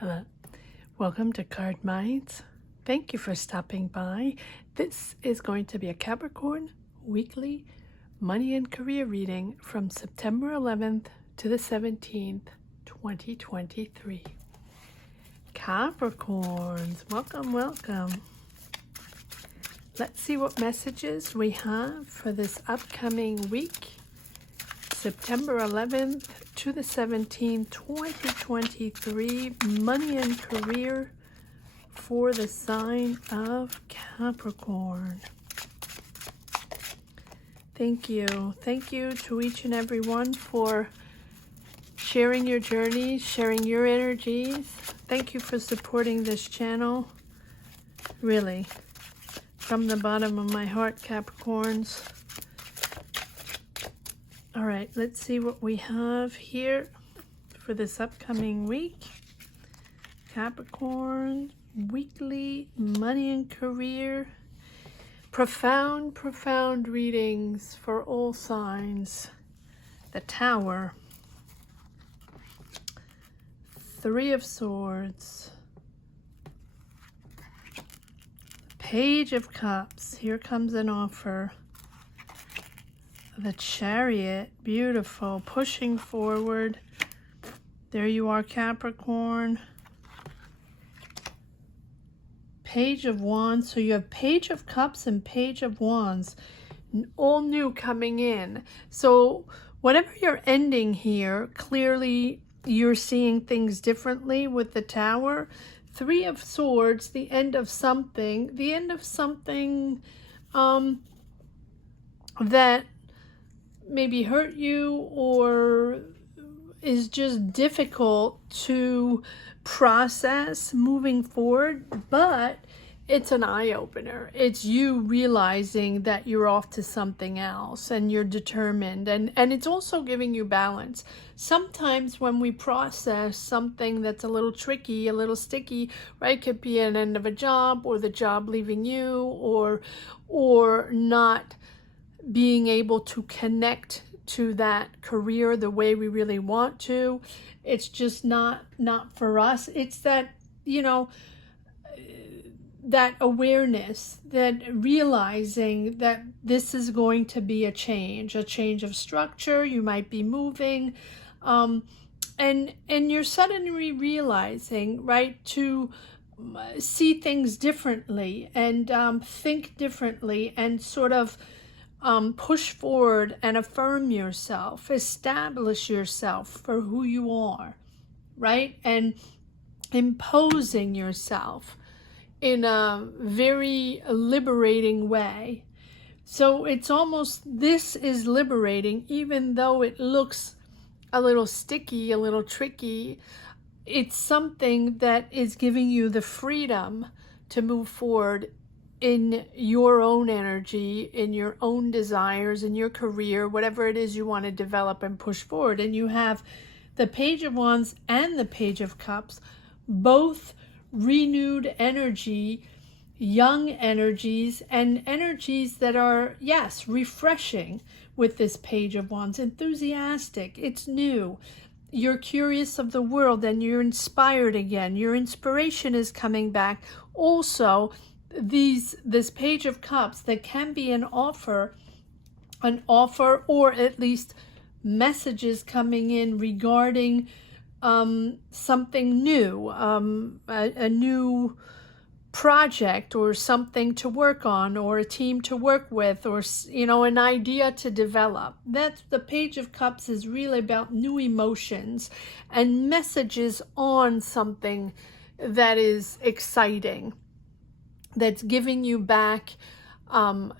Hello, welcome to Card Minds. Thank you for stopping by. This is going to be a Capricorn weekly money and career reading from September 11th to the 17th, 2023. Capricorns, welcome, welcome. Let's see what messages we have for this upcoming week, September 11th to the 17th, 2023, money and career for the sign of Capricorn. Thank you. Thank you to each and every one for sharing your journeys, sharing your energies. Thank you for supporting this channel. Really, from the bottom of my heart, Capricorns. All right, let's see what we have here for this upcoming week. Capricorn, weekly money and career. Profound readings for all signs. The Tower. Three of Swords. Page of Cups. Here comes an offer. The Chariot, beautiful, pushing forward. There you are, Capricorn. Page of Wands. So you have Page of Cups and Page of Wands, all new coming in. So whatever you're ending here, clearly you're seeing things differently with the Tower. Three of Swords, the end of something. The end of something that maybe hurt you or is just difficult to process moving forward, but it's an eye-opener. It's you realizing that you're off to something else and you're determined, and it's also giving you balance. Sometimes when we process something that's a little tricky, a little sticky, right, could be an end of a job or the job leaving you or not being able to connect to that career the way we really want to. It's just not for us. It's that, you know, that awareness, that realizing that this is going to be a change of structure. You might be moving, and you're suddenly realizing, right, to see things differently and think differently and sort of push forward and affirm yourself, establish yourself for who you are, right? And imposing yourself in a very liberating way. So it's almost, this is liberating, even though it looks a little sticky, a little tricky. It's something that is giving you the freedom to move forward in your own energy, in your own desires, in your career, whatever it is you want to develop and push forward. And you have the Page of Wands and the Page of Cups, both renewed energy, young energies, and energies that are, yes, refreshing with this Page of Wands, enthusiastic, it's new. You're curious of the world and you're inspired again. Your inspiration is coming back. Also, this Page of Cups that can be an offer or at least messages coming in regarding something new, a new project or something to work on or a team to work with, or, you know, an idea to develop. That's the Page of Cups is really about new emotions and messages on something that is exciting, that's giving you back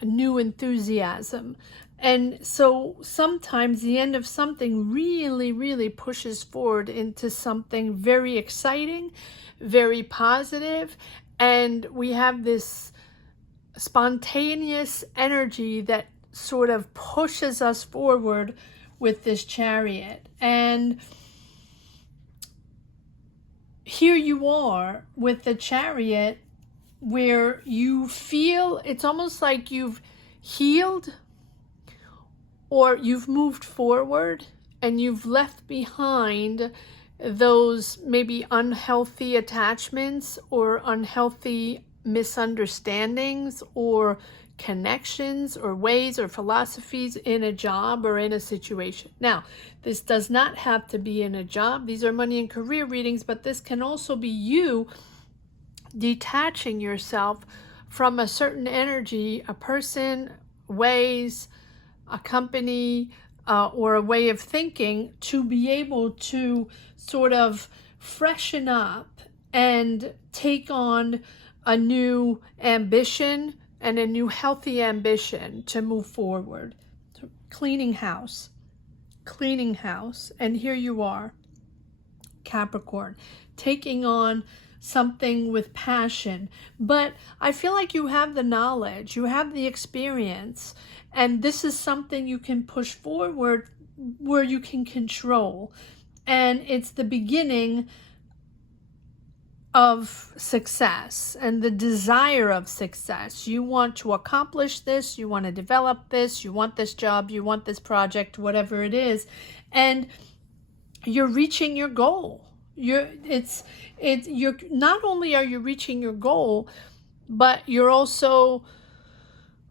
new enthusiasm. And so sometimes the end of something really pushes forward into something very exciting, very positive, and we have this spontaneous energy that sort of pushes us forward with this Chariot. And here you are with the Chariot, where you feel it's almost like you've healed or you've moved forward and you've left behind those maybe unhealthy attachments or unhealthy misunderstandings or connections or ways or philosophies in a job or in a situation. Now, this does not have to be in a job. These are money and career readings, but this can also be you detaching yourself from a certain energy, a person, ways, a company, or a way of thinking, to be able to sort of freshen up and take on a new ambition and a new healthy ambition to move forward. So cleaning house. And here you are, Capricorn, taking on something with passion. But I feel like you have the knowledge, you have the experience, and this is something you can push forward where you can control. And it's the beginning of success and the desire of success. You want to accomplish this, you want to develop this, you want this job, you want this project, whatever it is, and you're reaching your goal. You're not only are you reaching your goal, but you're also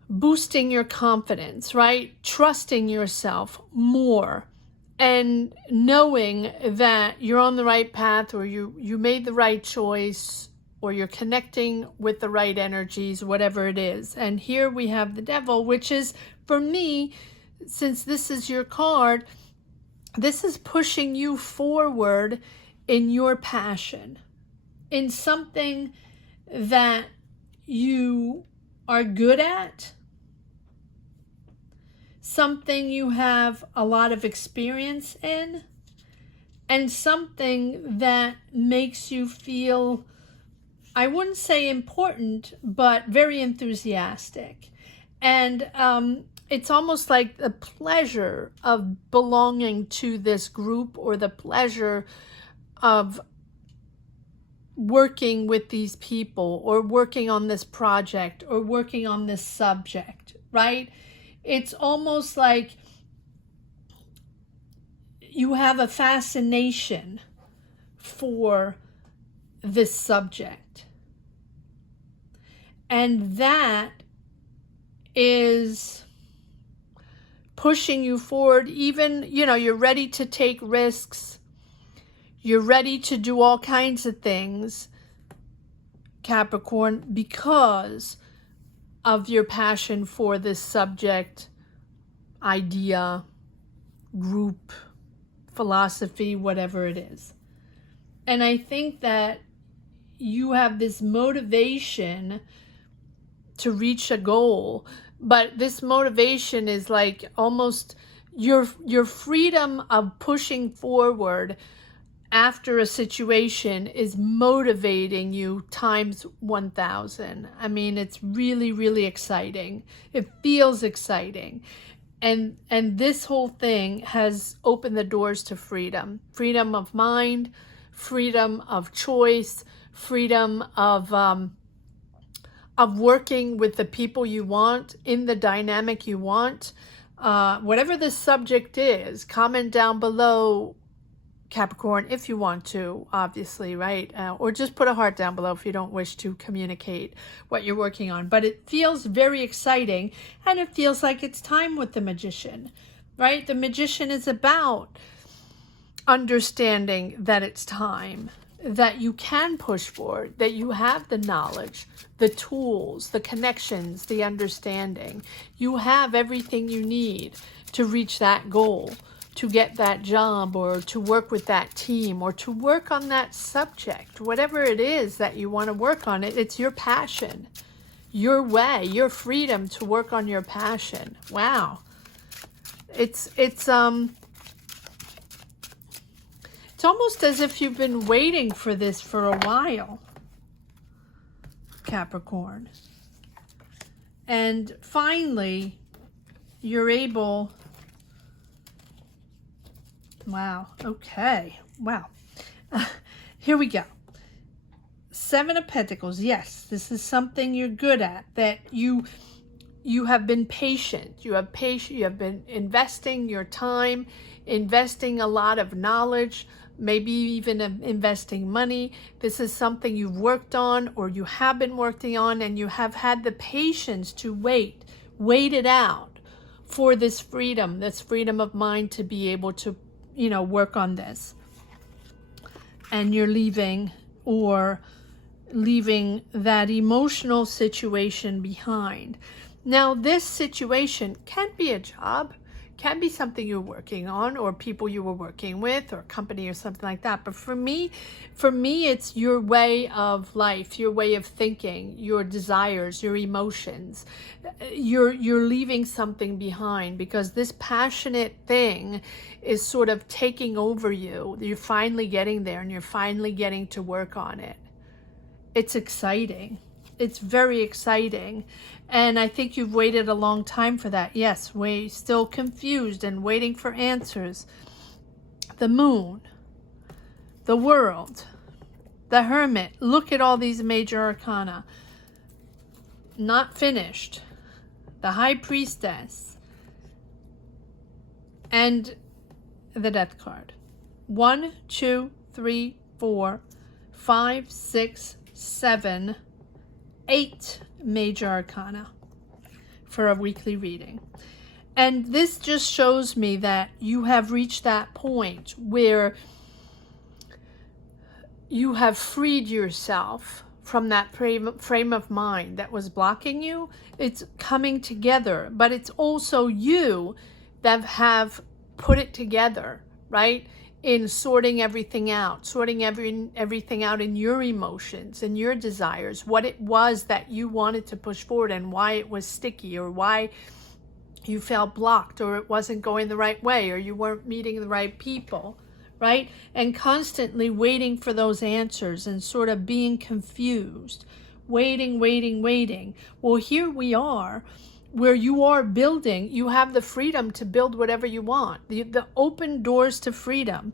boosting your confidence, right? Trusting yourself more and knowing that you're on the right path, or you made the right choice, or you're connecting with the right energies, whatever it is. And here we have the Devil, which is, for me, since this is your card, this is pushing you forward in your passion, in something that you are good at, something you have a lot of experience in, and something that makes you feel, I wouldn't say important, but very enthusiastic. And it's almost like the pleasure of belonging to this group, or the pleasure of working with these people, or working on this project, or working on this subject, right? It's almost like you have a fascination for this subject. And that is pushing you forward. Even, you're ready to take risks. You're ready to do all kinds of things, Capricorn, because of your passion for this subject, idea, group, philosophy, whatever it is. And I think that you have this motivation to reach a goal, but this motivation is like almost your freedom of pushing forward after a situation is motivating you times 1,000. I mean, it's really, really exciting. It feels exciting. And this whole thing has opened the doors to freedom. Freedom of mind, freedom of choice, freedom of working with the people you want, in the dynamic you want. Whatever the subject is, comment down below, Capricorn, if you want to, obviously, right? Or just put a heart down below if you don't wish to communicate what you're working on. But it feels very exciting, and it feels like it's time with the Magician, right? The Magician is about understanding that it's time, that you can push forward, that you have the knowledge, the tools, the connections, the understanding. You have everything you need to reach that goal, to get that job, or to work with that team, or to work on that subject, whatever it is that you want to work on. It's your passion, your way, your freedom to work on your passion. Wow. It's almost as if you've been waiting for this for a while, Capricorn. And finally, you're able... Wow. Okay. Wow. Here we go. Seven of Pentacles. Yes, this is something you're good at, that you have been patient. You have been investing your time, investing a lot of knowledge, maybe even investing money. This is something you've worked on or you have been working on, and you have had the patience to wait it out for this freedom of mind to be able to, work on this. And you're leaving that emotional situation behind. Now, this situation can be a job, can be something you're working on, or people you were working with, or a company or something like that. But for me, it's your way of life, your way of thinking, your desires, your emotions. You're leaving something behind because this passionate thing is sort of taking over you. You're finally getting there, and you're finally getting to work on it. It's exciting. It's very exciting. And I think you've waited a long time for that. Yes, we're still confused and waiting for answers. The Moon, the World, the Hermit. Look at all these major arcana. Not finished. The High Priestess. And the Death card. 1, 2, 3, 4, 5, 6, 7, 8 major arcana for a weekly reading. And this just shows me that you have reached that point where you have freed yourself from that frame of mind that was blocking you. It's coming together, but it's also you that have put it together, right? In sorting everything out, sorting everything out in your emotions and your desires, what it was that you wanted to push forward and why it was sticky, or why you felt blocked, or it wasn't going the right way, or you weren't meeting the right people, right? And constantly waiting for those answers and sort of being confused, waiting. Well, here we are, where you are building. You have the freedom to build whatever you want, the open doors to freedom,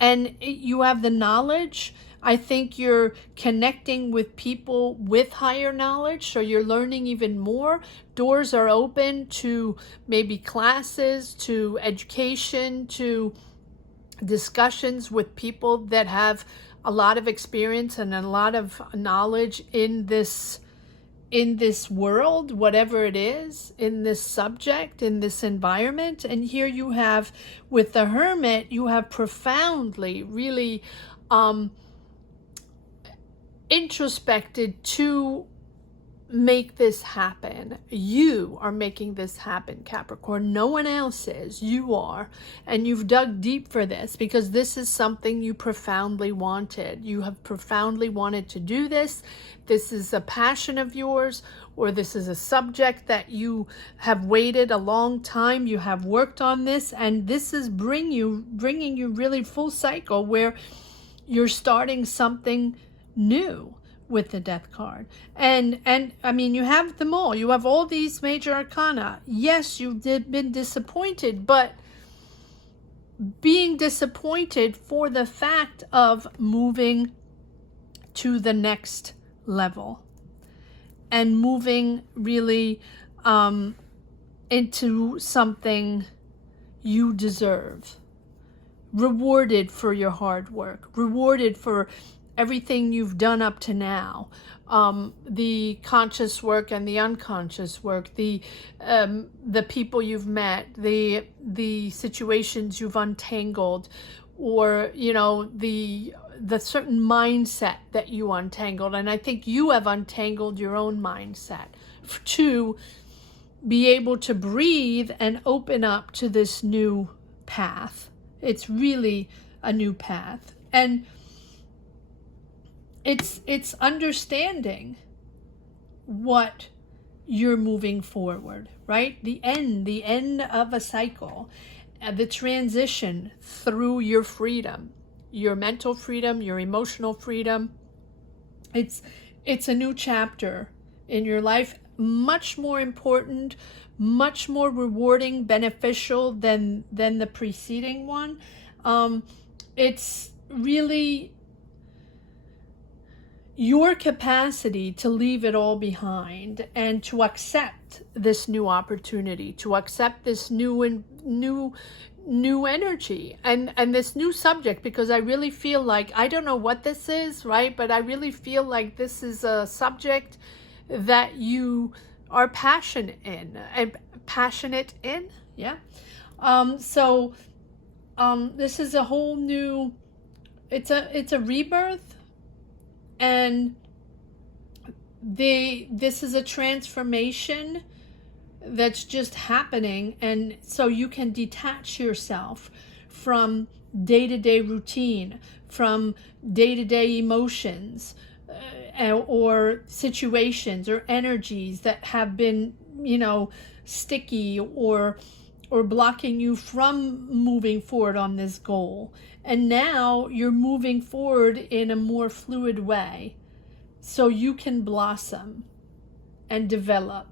and you have the knowledge. I think you're connecting with people with higher knowledge, so you're learning even more. Doors are open to maybe classes, to education, to discussions with people that have a lot of experience and a lot of knowledge in this world, whatever it is, in this subject, in this environment. And here you have, with the Hermit, you have profoundly really introspected to make this happen. You are making this happen, Capricorn. No one else is. You are. And you've dug deep for this because this is something you profoundly wanted. You have profoundly wanted to do this. This is a passion of yours, or this is a subject that you have waited a long time. You have worked on this, and this is bringing you really full cycle where you're starting something new with the Death card. And I mean, you have them all. You have all these major arcana. Yes, you've been disappointed, but being disappointed for the fact of moving to the next level and moving really into something you deserve, rewarded for your hard work, rewarded for everything you've done up to now, the conscious work and the unconscious work, the people you've met, the situations you've untangled, or the certain mindset that you untangled. And I think you have untangled your own mindset to be able to breathe and open up to this new path. It's really a new path. And it's understanding what you're moving forward, right? The end of a cycle, the transition through your freedom, your mental freedom, your emotional freedom. It's a new chapter in your life, much more important, much more rewarding, beneficial than the preceding one. It's really your capacity to leave it all behind and to accept this new opportunity, to accept this new new energy and this new subject, because I really feel like, I don't know what this is, right? But I really feel like this is a subject that you are passionate in, yeah. This is a whole new, it's a rebirth, and this is a transformation that's just happening. And so you can detach yourself from day-to-day routine, from day-to-day emotions, or situations or energies that have been, sticky or blocking you from moving forward on this goal. And now you're moving forward in a more fluid way, so you can blossom and develop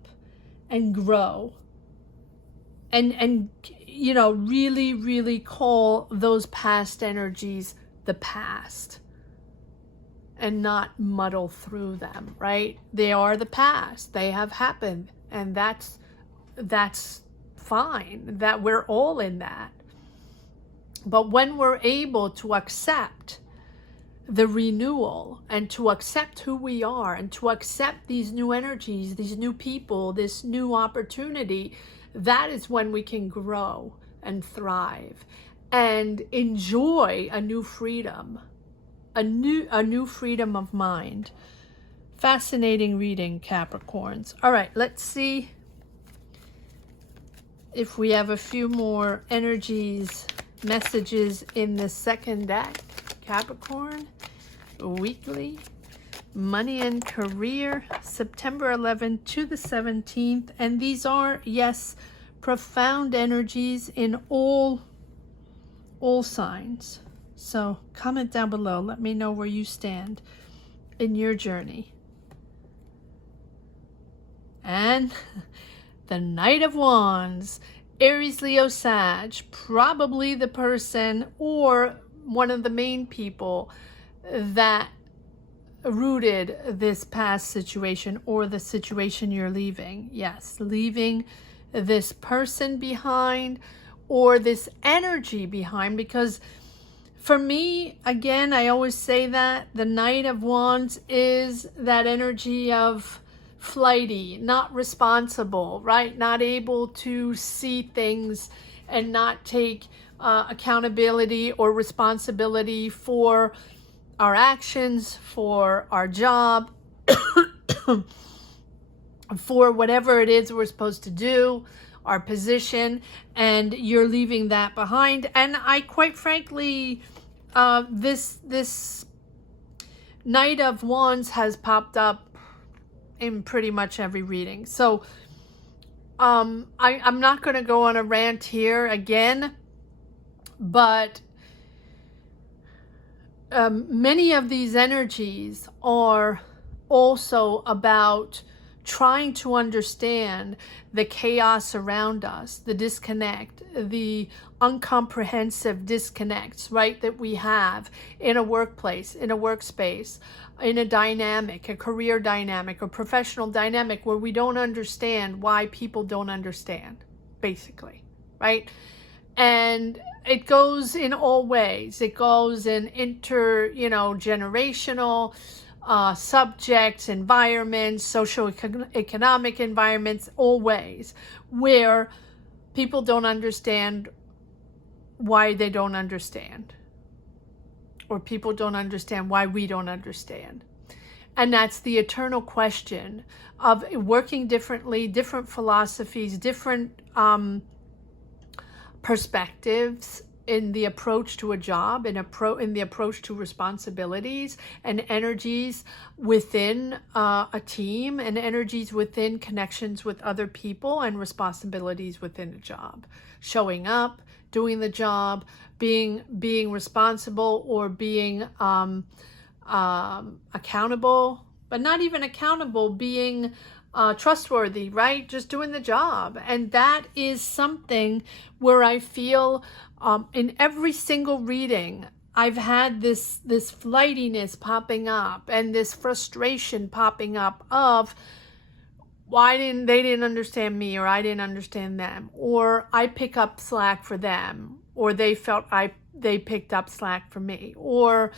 and grow and really, really call those past energies the past and not muddle through them, right? They are the past. They have happened, and that's fine. That we're all in that. But when we're able to accept the renewal and to accept who we are and to accept these new energies, these new people, this new opportunity, that is when we can grow and thrive and enjoy a new freedom, a new freedom of mind. Fascinating reading, Capricorns. All right, let's see if we have a few more energies, messages in the second deck. Capricorn, weekly, money and career, September 11th to the 17th. And these are, yes, profound energies in all signs. So comment down below. Let me know where you stand in your journey. And the Knight of Wands, Aries, Leo, Sag, probably the person or one of the main people that rooted this past situation or the situation you're leaving. Yes, leaving this person behind or this energy behind, because for me, again, I always say that the Knight of Wands is that energy of flighty, not responsible, right? Not able to see things and not take accountability or responsibility for our actions, for our job, for whatever it is we're supposed to do, our position, and you're leaving that behind. And I quite frankly, this Knight of Wands has popped up in pretty much every reading. So I'm not going to go on a rant here again, but many of these energies are also about trying to understand the chaos around us, the disconnect, the uncomprehensive disconnects, right, that we have in a workplace, in a workspace, in a dynamic, a career dynamic, a professional dynamic where we don't understand why people don't understand, basically, right? And it goes in all ways. It goes in generational subjects, environments, socio-economic environments, all ways where people don't understand why they don't understand, or people don't understand why we don't understand. And that's the eternal question of working differently, different philosophies, different perspectives in the approach to a job, in the approach to responsibilities, and energies within a team, and energies within connections with other people, and responsibilities within a job. Showing up, doing the job, being responsible, or being accountable, but not even accountable, being trustworthy, right? Just doing the job. And that is something where I feel in every single reading, I've had this flightiness popping up and this frustration popping up of they didn't understand me, or I didn't understand them, or I pick up slack for them, or they felt they picked up slack for me, or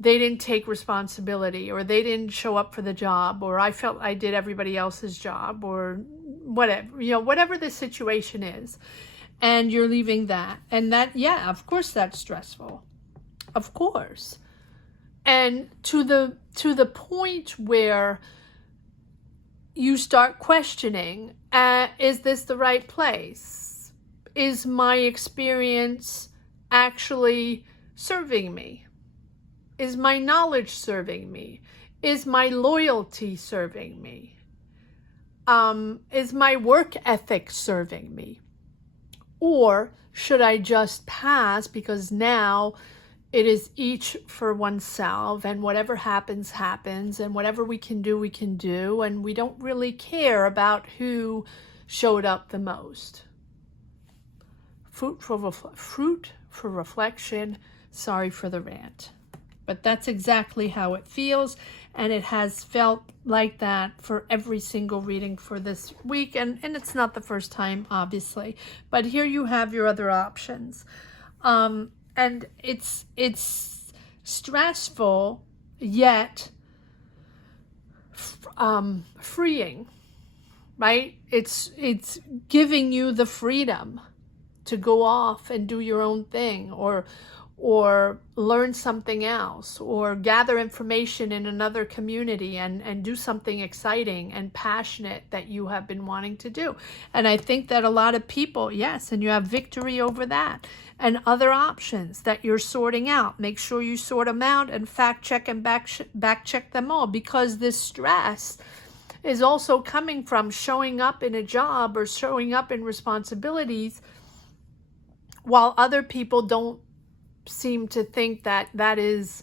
they didn't take responsibility, or they didn't show up for the job, or I felt I did everybody else's job, or whatever, whatever the situation is, and you're leaving that. And that, yeah, of course that's stressful. Of course. And to the point where you start questioning, is this the right place? Is my experience actually serving me? Is my knowledge serving me? Is my loyalty serving me? Is my work ethic serving me? Or should I just pass because now it is each for oneself, and whatever happens, happens, and whatever we can do, and we don't really care about who showed up the most. Fruit for reflection. Sorry for the rant. But that's exactly how it feels, and it has felt like that for every single reading for this week, and it's not the first time, obviously. But here you have your other options. And it's stressful, yet freeing, right? It's giving you the freedom to go off and do your own thing, or learn something else, or gather information in another community and do something exciting and passionate that you have been wanting to do. And I think that a lot of people, yes, and you have victory over that, and other options that you're sorting out. Make sure you sort them out and fact check and back check them all, because this stress is also coming from showing up in a job or showing up in responsibilities while other people don't seem to think that that is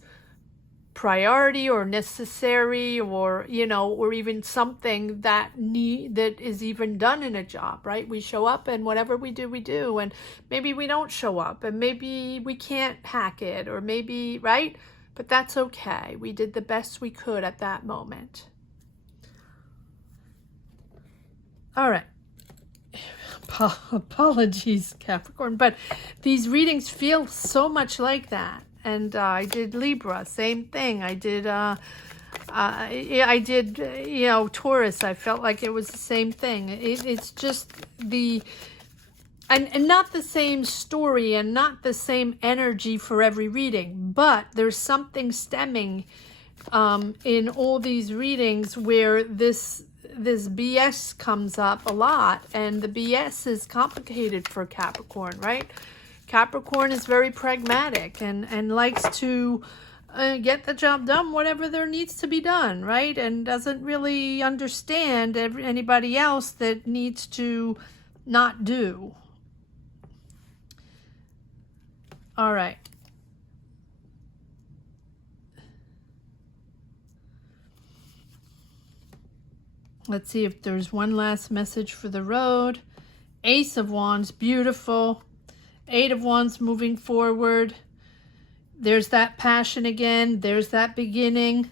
priority or necessary, or or even something that is even done in a job, right? We show up, and whatever we do, and maybe we don't show up, and maybe we can't hack it, or maybe, right? But that's okay. We did the best we could at that moment. All right. Apologies, Capricorn, but these readings feel so much like that. And I did Libra, same thing. I did Taurus. I felt like it was the same thing. It's just and not the same story and not the same energy for every reading, but there's something stemming in all these readings where this BS comes up a lot, and the BS is complicated for Capricorn, right? Capricorn is very pragmatic and likes to get the job done, whatever there needs to be done, right? And doesn't really understand anybody else that needs to not do. All right. Let's see if there's one last message for the road. Ace of Wands, beautiful. 8 of Wands, moving forward. There's that passion again. There's that beginning.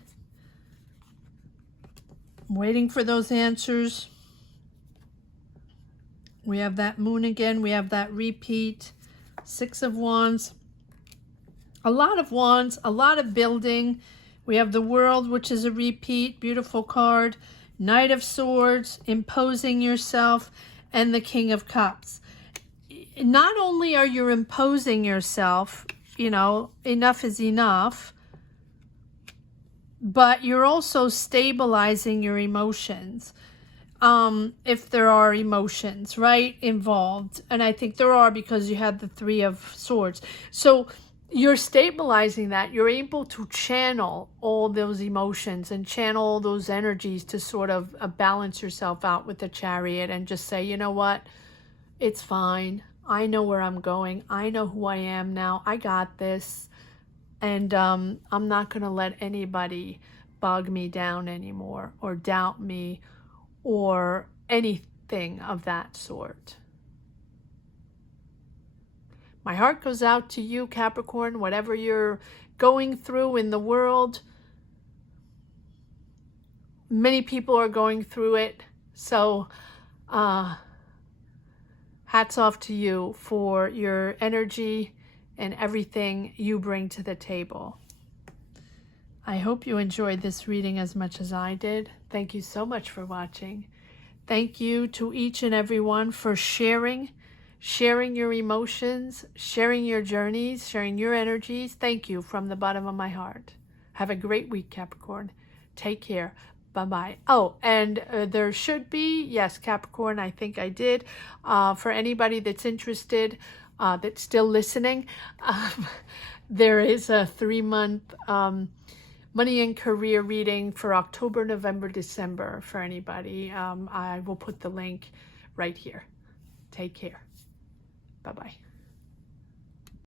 Waiting for those answers. We have that Moon again. We have that repeat. 6 of Wands. A lot of Wands, a lot of building. We have the World, which is a repeat. Beautiful card. Knight of Swords, imposing yourself, and the King of Cups. Not only are you imposing yourself, enough is enough, but you're also stabilizing your emotions. If there are emotions, right, involved. And I think there are, because you have the 3 of Swords. So you're stabilizing that. You're able to channel all those emotions and channel all those energies to sort of balance yourself out with the Chariot, and just say, you know what, it's fine. I know where I'm going. I know who I am now. I got this. And I'm not going to let anybody bog me down anymore, or doubt me, or anything of that sort. My heart goes out to you, Capricorn, whatever you're going through in the world. Many people are going through it. So hats off to you for your energy and everything you bring to the table. I hope you enjoyed this reading as much as I did. Thank you so much for watching. Thank you to each and everyone for sharing your emotions, sharing your journeys, sharing your energies. Thank you from the bottom of my heart. Have a great week, Capricorn. Take care. Bye-bye. Oh, and there should be, yes, Capricorn, I think I did. For anybody that's interested, that's still listening, there is a 3-month money and career reading for October, November, December for anybody. I will put the link right here. Take care. Bye-bye.